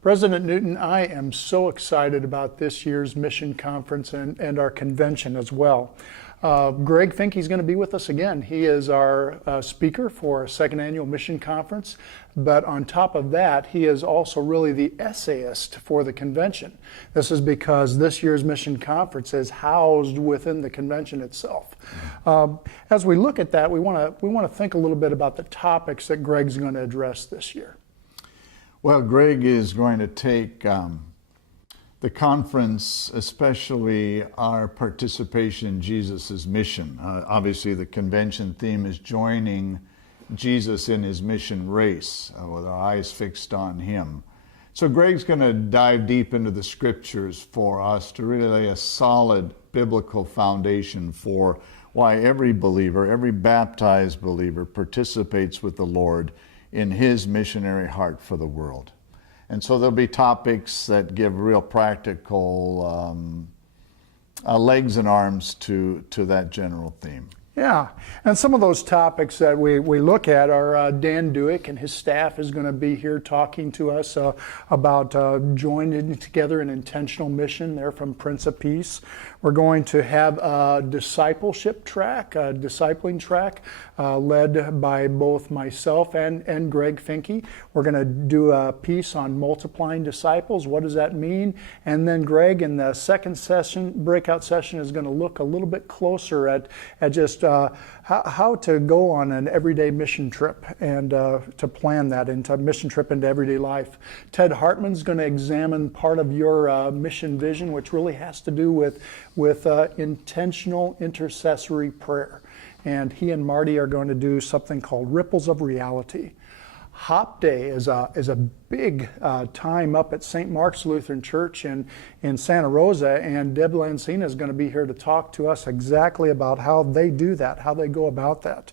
President Newton, I am so excited about this year's mission conference and our convention as well. Greg Finke is going to be with us again. He is our speaker for our second annual mission conference, but on top of that, he is also really the essayist for the convention. This is because this year's mission conference is housed within the convention itself. As we look at that, we want to think a little bit about the topics that Greg's going to address this year. Well, Greg is going to take the conference, especially our participation in Jesus' mission. Obviously, the convention theme is joining Jesus in his mission race, with our eyes fixed on him. So Greg's going to dive deep into the scriptures for us to really lay a solid biblical foundation for why every believer, every baptized believer participates with the Lord in his missionary heart for the world. And so there'll be topics that give real practical legs and arms to that general theme. Yeah, and some of those topics that we look at are Dan Dewick and his staff is going to be here talking to us about joining together an intentional mission. They're from Prince of Peace. We're going to have a discipleship track, a discipling track, led by both myself and Greg Finke. We're going to do a piece on multiplying disciples. What does that mean? And then Greg, in the second session, breakout session, is going to look a little bit closer at just how to go on an everyday mission trip and to plan that into a mission trip into everyday life. Ted Hartman's going to examine part of your mission vision, which really has to do with intentional intercessory prayer. And he and Marty are going to do something called Ripples of Reality. Hop Day is a big time up at St. Mark's Lutheran Church in Santa Rosa, and Deb Lancina is going to be here to talk to us exactly about how they do that, how they go about that.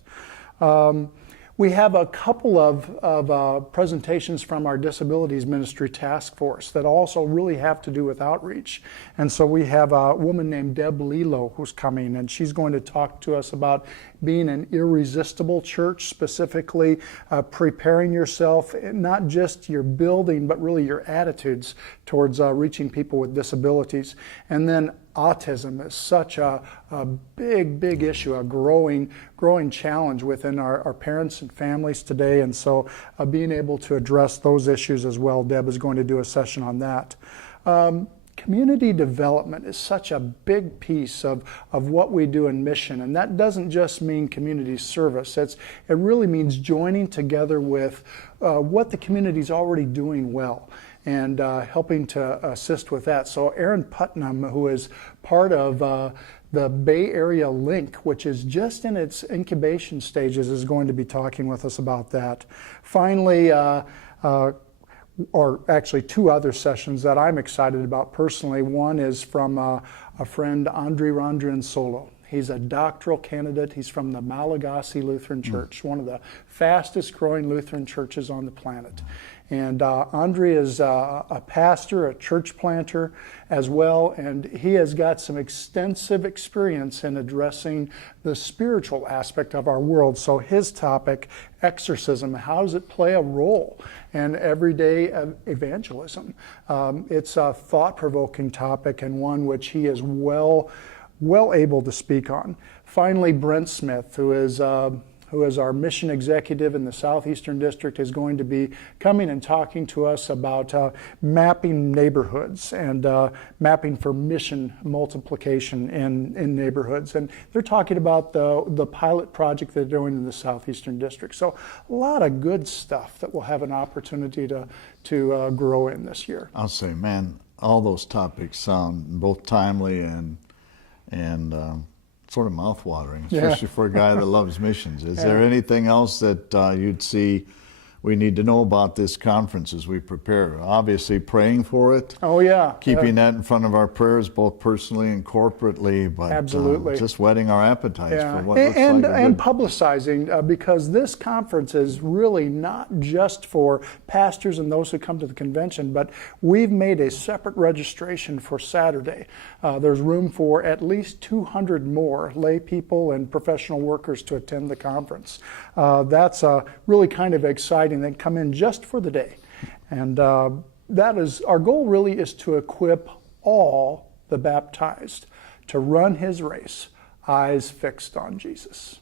We have a couple of presentations from our Disabilities Ministry Task Force that also really have to do with outreach. And so we have a woman named Deb Lilo who's coming, and she's going to talk to us about being an irresistible church, specifically preparing yourself, not just your building, but really your attitudes towards reaching people with disabilities. And then autism is such a big issue, a growing challenge within our parents and families today. And so being able to address those issues as well, Deb is going to do a session on that. Community development is such a big piece of what we do in mission, and that doesn't just mean community service. It really means joining together with what the community is already doing well and helping to assist with that. So Aaron Putnam, who is part of the Bay Area Link, which is just in its incubation stages, is going to be talking with us about that. Finally, or actually two other sessions that I'm excited about personally. One is from a friend, Andre Randriansolo. He's a doctoral candidate. He's from the Malagasy Lutheran Church, one of the fastest growing Lutheran churches on the planet. And Andre is a pastor, a church planter as well, and he has got some extensive experience in addressing the spiritual aspect of our world. So his topic, exorcism, how does it play a role in everyday evangelism? It's a thought-provoking topic and one which he is well able to speak on. Finally, Brent Smith, who is our mission executive in the Southeastern District, is going to be coming and talking to us about mapping neighborhoods and mapping for mission multiplication in neighborhoods. And they're talking about the pilot project they're doing in the Southeastern District. So a lot of good stuff that we'll have an opportunity to grow in this year. I'll say, man, all those topics sound both timely and sort of mouth-watering, especially for a guy that loves missions. Is there anything else that you'd see we need to know about this conference as we prepare? Obviously, praying for it. Oh, yeah. Keeping that in front of our prayers, both personally and corporately, but absolutely. Just whetting our appetites for what looks and like and publicizing, because this conference is really not just for pastors and those who come to the convention, but we've made a separate registration for Saturday. There's room for at least 200 more lay people and professional workers to attend the conference. That's really kind of exciting. They come in just for the day. And that is, our goal really is to equip all the baptized to run his race, eyes fixed on Jesus.